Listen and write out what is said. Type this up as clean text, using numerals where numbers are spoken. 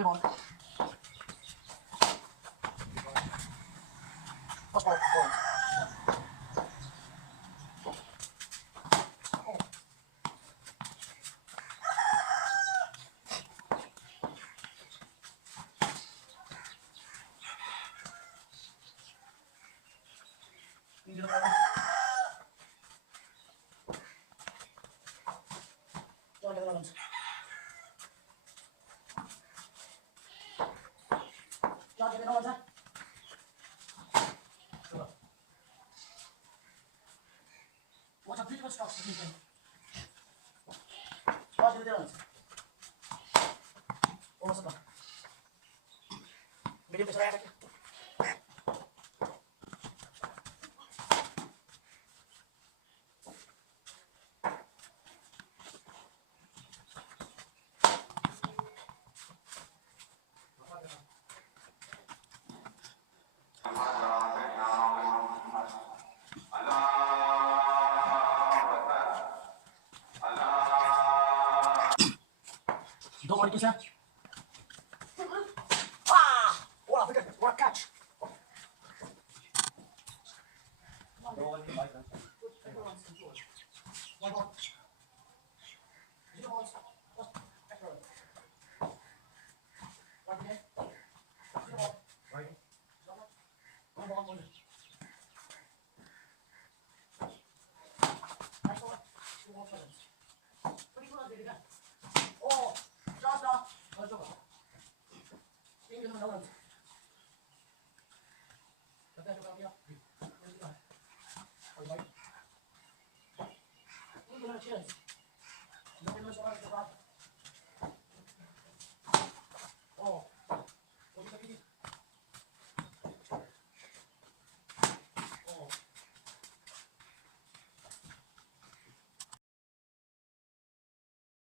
Come on. What's more important? You do it. Don't get the ones. Don't get the ones, huh? What a beautiful stuff to keep in. Don't get the ones. What's it? Medium is right. Don't worry yourself. Ah! What a wicket! What a catch! One ball. Zero balls. What? Extra. One again. Zero ball. Right. One ball. One. Nice ball. Two balls. Pretty good, baby. Oh, just now. Let's go. Tinggal naman naman. Kita coba lihat. Ini gimana? Chance.